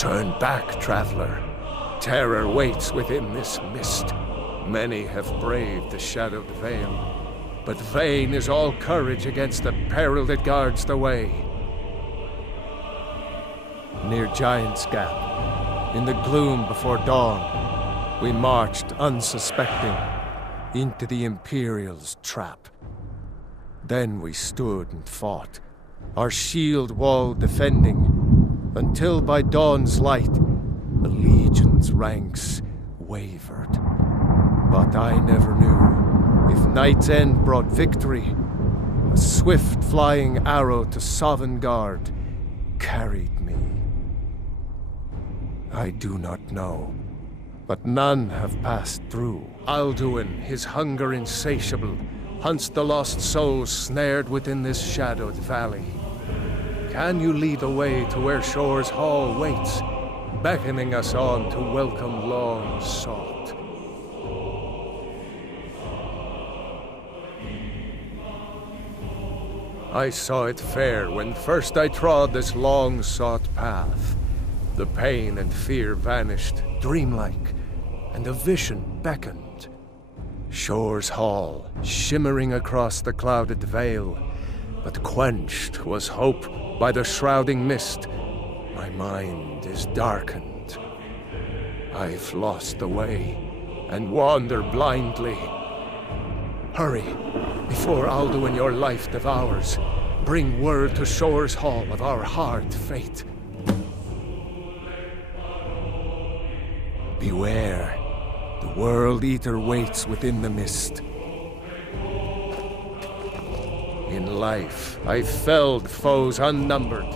Turn back, traveler. Terror waits within this mist. Many have braved the shadowed veil, but vain is all courage against the peril that guards the way. Near Giant's Gap, in the gloom before dawn, we marched unsuspecting into the Imperial's trap. Then we stood and fought, our shield wall defending, until by dawn's light, the Legion's ranks wavered. But I never knew if night's end brought victory. A swift flying arrow to Sovngarde carried me. I do not know, but none have passed through. Alduin, his hunger insatiable, hunts the lost souls snared within this shadowed valley. Can you lead the way to where Shore's Hall waits, beckoning us on to welcome long sought? I saw it fair when first I trod this long-sought path. The pain and fear vanished, dreamlike, and a vision beckoned. Shore's Hall, shimmering across the clouded veil, but quenched was hope by the shrouding mist. My mind is darkened. I've lost the way, and wander blindly. Hurry, before Alduin your life devours. Bring word to Shore's Hall of our hard fate. Beware, the World Eater waits within the mist. In life, I felled foes unnumbered,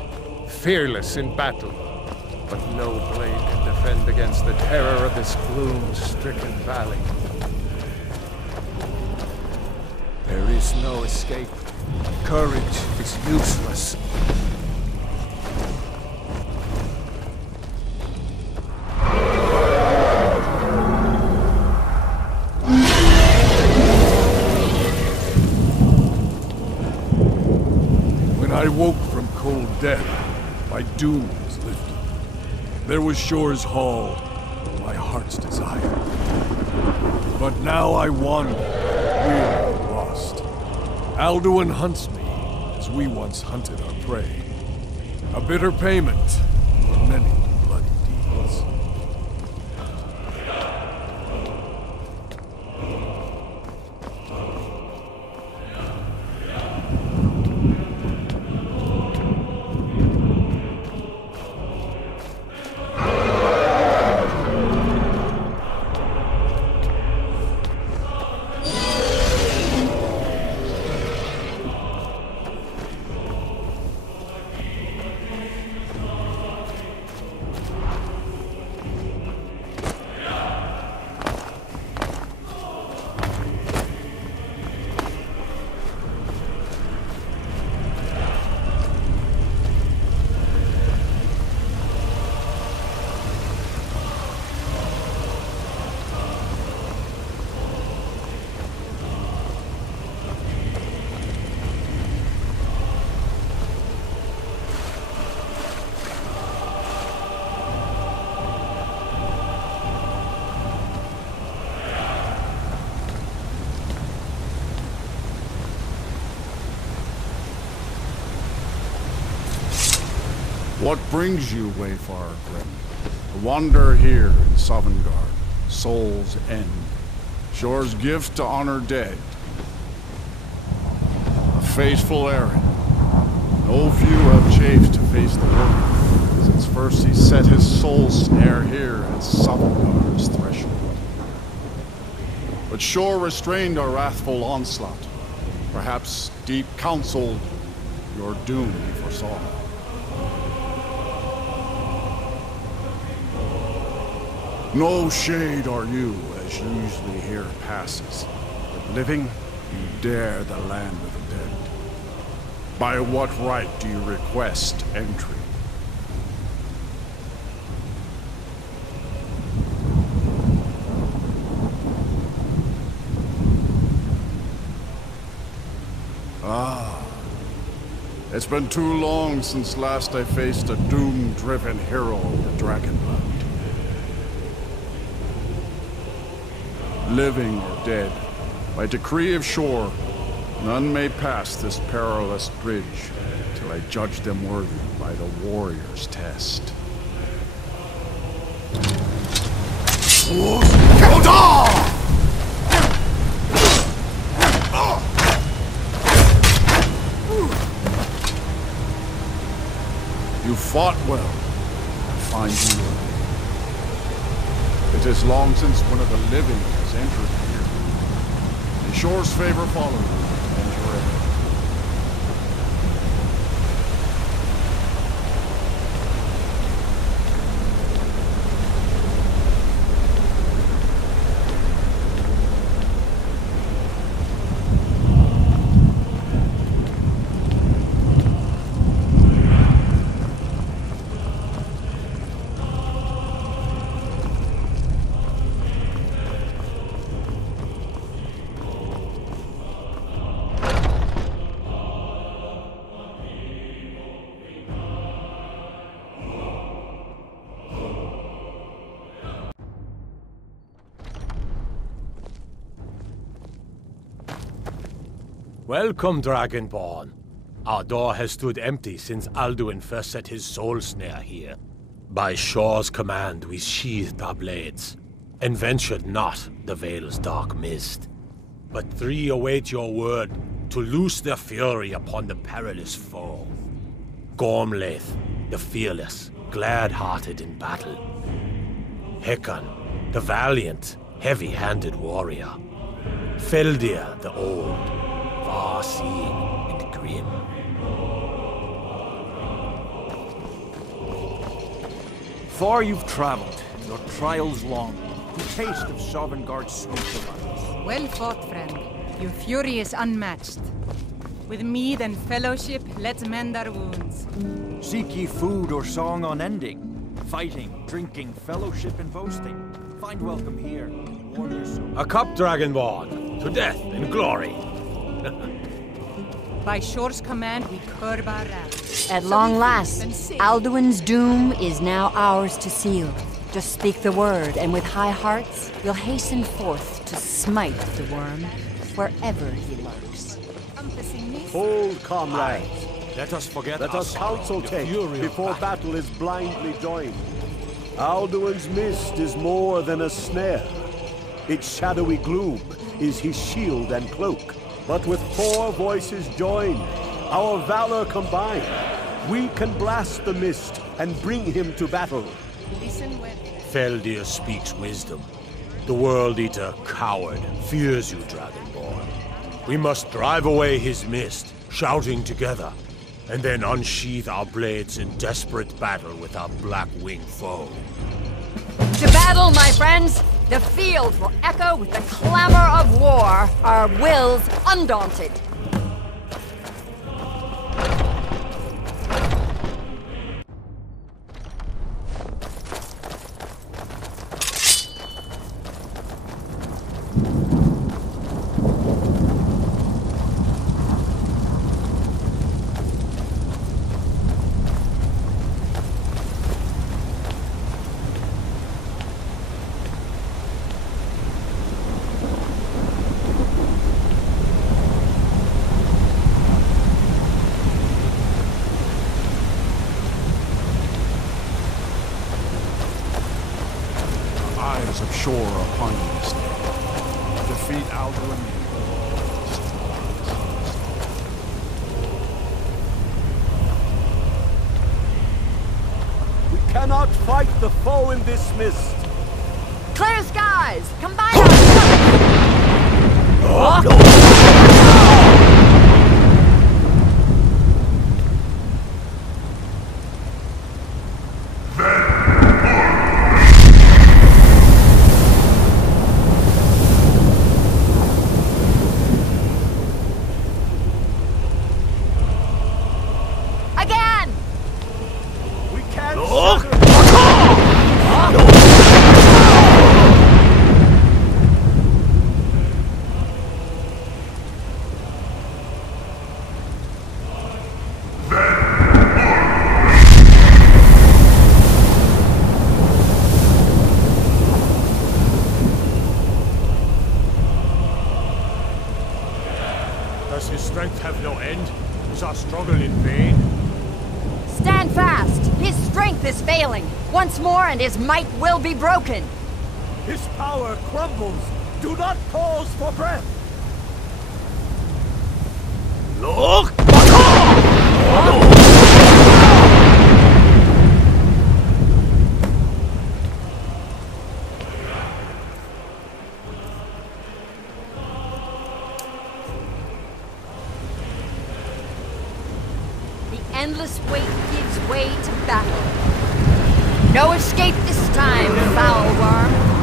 fearless in battle, but no blade can defend against the terror of this gloom-stricken valley. There is no escape. Courage is useless. When I woke from cold death, my doom was lifted. There was Shore's Hall, my heart's desire. But now I wander, weary and lost. Alduin hunts me, as we once hunted our prey. A bitter payment for many bloody deeds. What brings you, Wayfarer Grim? A wander here in Sovngarde, Soul's End. Shore's gift to honor dead. A fateful errand. No few have chafed to face the world, since first he set his soul's snare here at Sovngarde's threshold. But Shore restrained our wrathful onslaught. Perhaps deep counseled your doom he foresaw. No shade are you, as usually here passes. But living, you dare the land of the dead. By what right do you request entry? It's been too long since last I faced a doom-driven hero of the Dragonblood. Living or dead, by decree of Shore, none may pass this perilous bridge till I judge them worthy by the warrior's test. You fought well. I find you worthy. It is long since one of the living has entered here. May Shore's favor follow you, and forever. Welcome, Dragonborn. Our door has stood empty since Alduin first set his soul snare here. By Shore's command, we sheathed our blades, and ventured not the Vale's dark mist. But three await your word to loose their fury upon the perilous foe. Gormlaith, the fearless, glad-hearted in battle. Hekon, the valiant, heavy-handed warrior. Feldir, the old, far-seeing and grim. Far you've traveled, your trials long. The taste of Sovngarde's sweet delights. Well fought, friend. Your fury is unmatched. With mead and fellowship, let's mend our wounds. Seek ye food or song unending? Fighting, drinking, fellowship, and boasting. Find welcome here. Warm your soul. A cup, Dragonborn, to death and glory. By Shore's command, we curb our wrath. At long last, Alduin's doom is now ours to seal. Just speak the word, and with high hearts, we'll hasten forth to smite the worm wherever he lurks. Hold, comrades. Let us forget Let us counsel take before battle is blindly joined. Alduin's mist is more than a snare. Its shadowy gloom is his shield and cloak. But with 4 voices joined, our valor combined, we can blast the mist and bring him to battle. Listen well. Feldir speaks wisdom. The World Eater, coward, fears you, Dragonborn. We must drive away his mist, shouting together, and then unsheath our blades in desperate battle with our black-winged foe. To battle, my friends! The field will echo with the clamor of war, our wills undaunted. Eyes of Shore upon you this day. Defeat Alduin. We cannot fight the foe in this mist. Clear skies! Combine our... Again! We can't Does his strength have no end? Is our struggle in vain? Stand fast! His strength is failing. Once more and his might will be broken. His power crumbles. Do not pause for breath. Look! The endless wait gives way to battle. No escape this time, foul worm.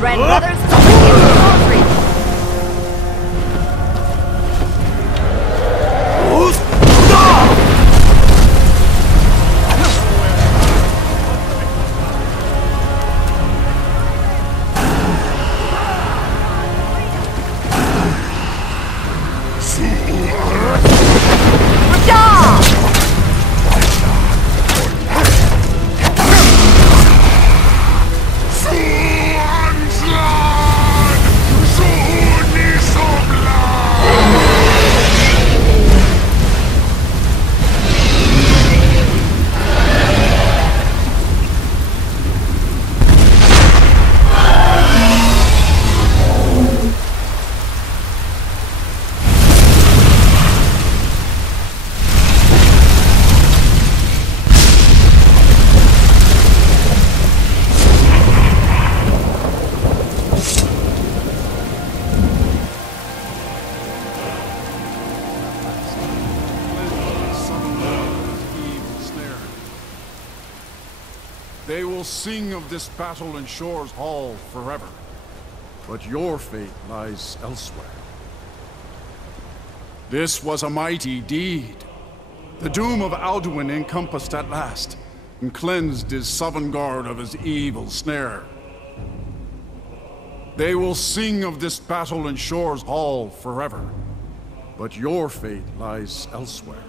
Red brothers, They will sing of this battle in Shore's Hall forever. But your fate lies elsewhere. This was a mighty deed. The doom of Alduin encompassed at last, and cleansed his Sovngarde of his evil snare. They will sing of this battle in Shore's Hall forever. But your fate lies elsewhere.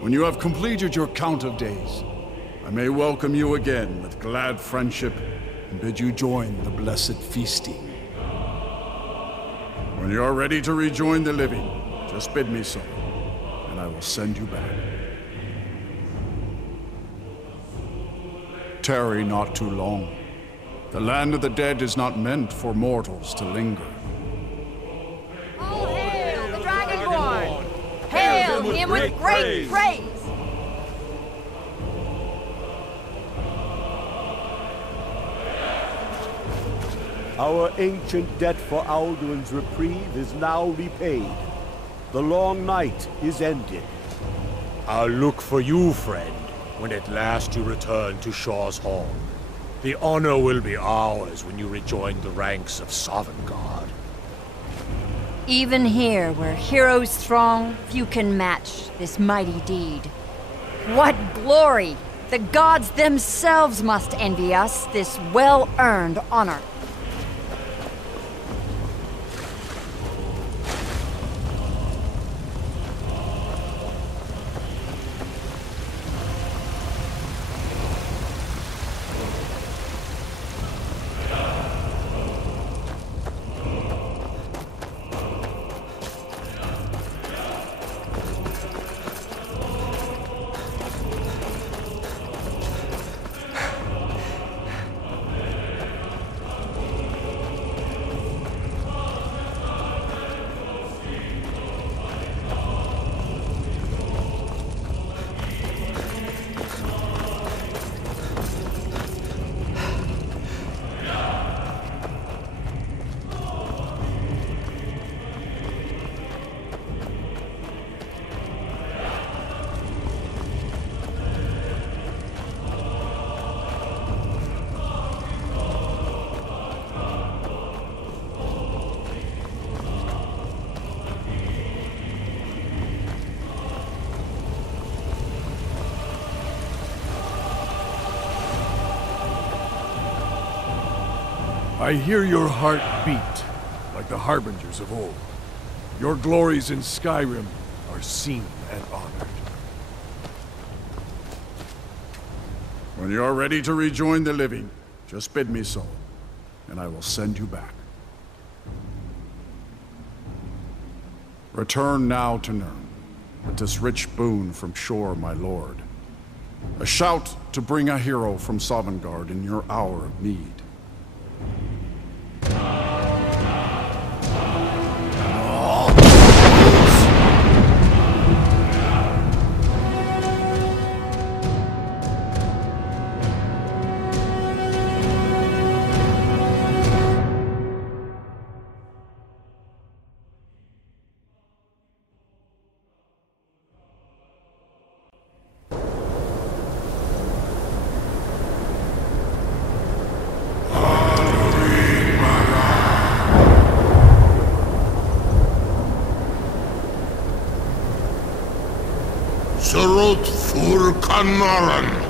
When you have completed your count of days, I may welcome you again with glad friendship and bid you join the blessed feasting. When you are ready to rejoin the living, just bid me so, and I will send you back. Tarry not too long. The land of the dead is not meant for mortals to linger. All hail the Dragonborn! Hail him with great praise! Our ancient debt for Alduin's reprieve is now repaid. The long night is ended. I'll look for you, friend, when at last you return to Shaw's Hall. The honor will be ours when you rejoin the ranks of Sovngarde. Even here, where heroes throng, few can match this mighty deed. What glory! The gods themselves must envy us this well-earned honor. I hear your heart beat, like the harbingers of old. Your glories in Skyrim are seen and honored. When you're ready to rejoin the living, just bid me so, and I will send you back. Return now to Nirn, with this rich boon from shore, my lord. A shout to bring a hero from Sovngarde in your hour of need. Surut fur Kanaran.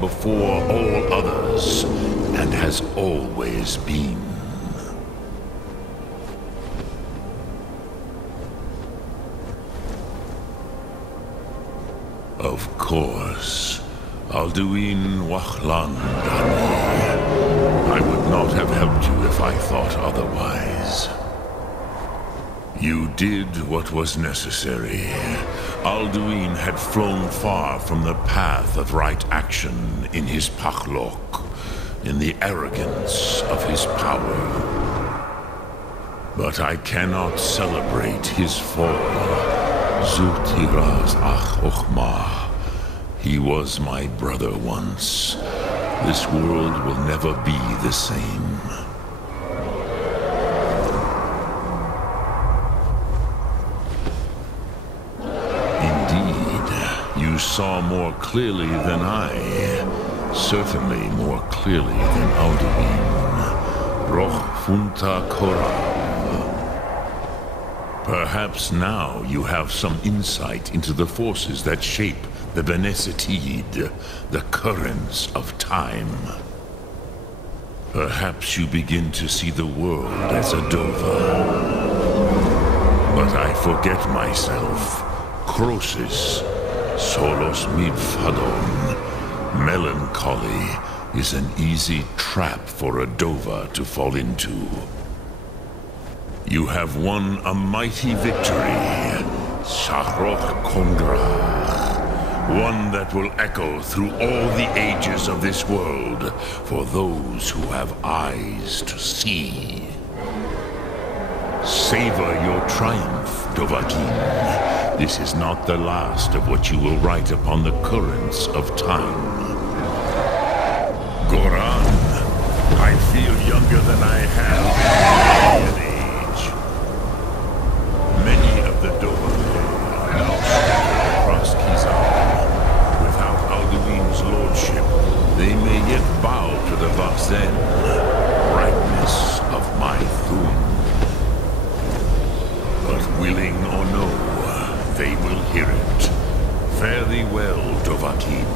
Before all others, and has always been. Of course, Alduin Wachlan Dani. I would not have helped you if I thought otherwise. You did what was necessary. Alduin had flown far from the path of right action in his Pachlok, in the arrogance of his power. But I cannot celebrate his fall. Zutiraz ach ochmah. He was my brother once. This world will never be the same. You saw more clearly than I. Certainly more clearly than Alduin. Roch Funta Korab. Perhaps now you have some insight into the forces that shape the Benesitid, the currents of time. Perhaps you begin to see the world as a Dova. But I forget myself. Crosis. Solos midfadon. Melancholy is an easy trap for a Dova to fall into. You have won a mighty victory, Shahroch Kondrach. One that will echo through all the ages of this world for those who have eyes to see. Savor your triumph, Dovahkiin. This is not the last of what you will write upon the currents of time. Goran, I feel younger than I have in age. Many of the Dova are now scattered across Kizar. Without Alduin's lordship, they may yet bow to the Vaxen, brightness of my Thum. But willing or no, they will hear it. Fare thee well, Dovahkiin.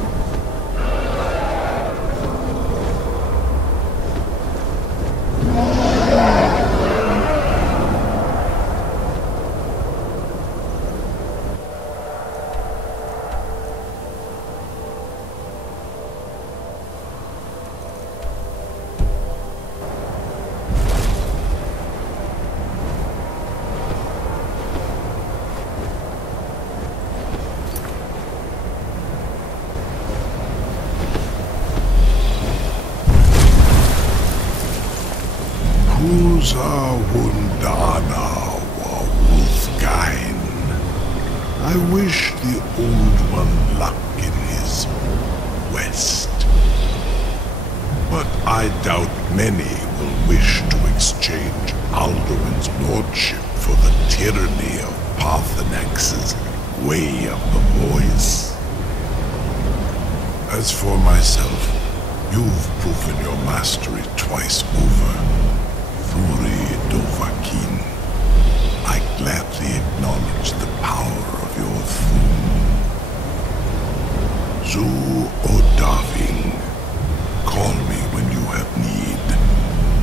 Rosa Wundana wa Wolfgain. I wish the Old One luck in his quest. But I doubt many will wish to exchange Alduin's lordship for the tyranny of Paarthurnax's way of the voice. As for myself, you've proven your mastery twice over. Thuri Dovahkiin, I gladly acknowledge the power of your Thum. Zu Odaving, call me when you have need,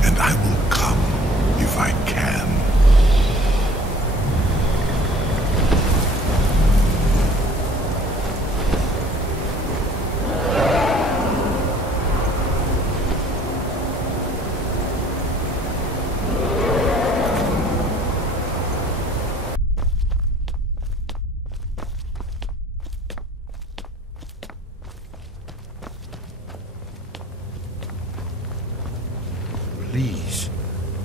and I will come if I can. Please.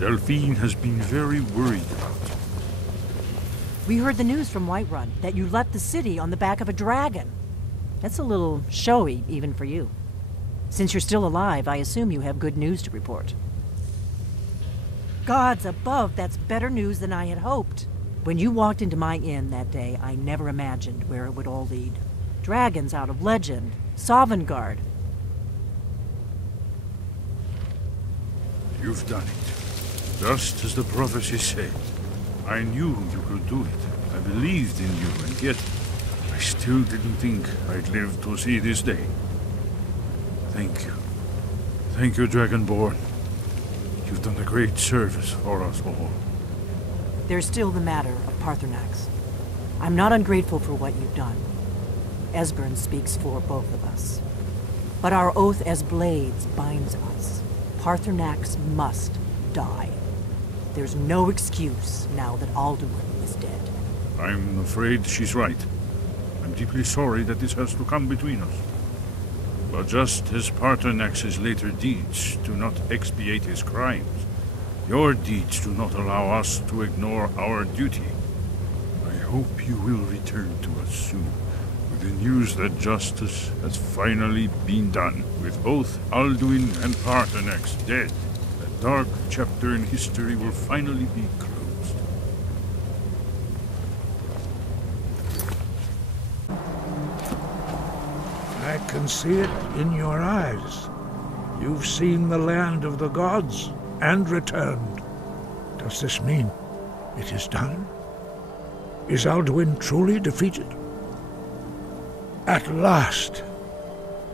Delphine has been very worried about you. We heard the news from Whiterun that you left the city on the back of a dragon. That's a little showy, even for you. Since you're still alive, I assume you have good news to report. Gods above, that's better news than I had hoped. When you walked into my inn that day, I never imagined where it would all lead. Dragons out of legend, Sovngarde. You've done it. Just as the prophecy said. I knew you could do it. I believed in you, and yet I still didn't think I'd live to see this day. Thank you. Thank you, Dragonborn. You've done a great service for us all. There's still the matter of Paarthurnax. I'm not ungrateful for what you've done. Esbern speaks for both of us. But our oath as blades binds us. Paarthurnax must die. There's no excuse now that Alduin is dead. I'm afraid she's right. I'm deeply sorry that this has to come between us. But just as Paarthurnax's later deeds do not expiate his crimes, your deeds do not allow us to ignore our duty. I hope you will return to us soon, with the news that justice has finally been done. With both Alduin and Paarthurnax dead, a dark chapter in history will finally be closed. I can see it in your eyes. You've seen the land of the gods and returned. Does this mean it is done? Is Alduin truly defeated? At last,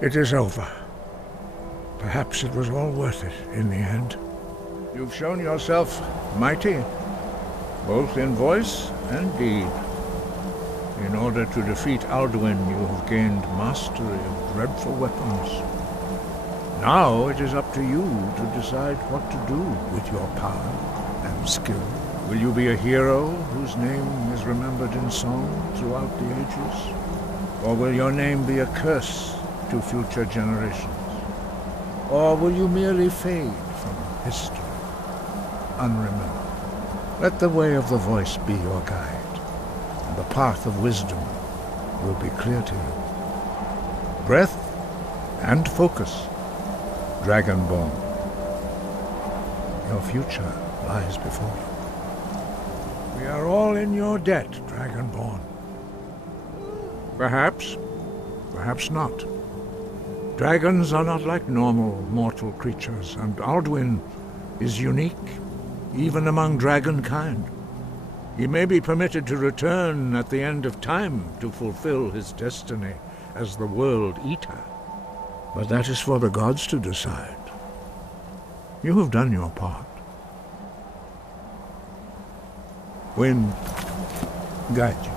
it is over. Perhaps it was all worth it in the end. You've shown yourself mighty, both in voice and deed. In order to defeat Alduin, you have gained mastery of dreadful weapons. Now it is up to you to decide what to do with your power and skill. Will you be a hero whose name is remembered in song throughout the ages? Or will your name be a curse to future generations? Or will you merely fade from history, unremembered? Let the way of the voice be your guide, and the path of wisdom will be clear to you. Breath and focus, Dragonborn. Your future lies before you. We are all in your debt, Dragonborn. Perhaps, perhaps not. Dragons are not like normal mortal creatures, and Alduin is unique, even among dragonkind. He may be permitted to return at the end of time to fulfill his destiny as the World Eater. But that is for the gods to decide. You have done your part. Wind, guide you.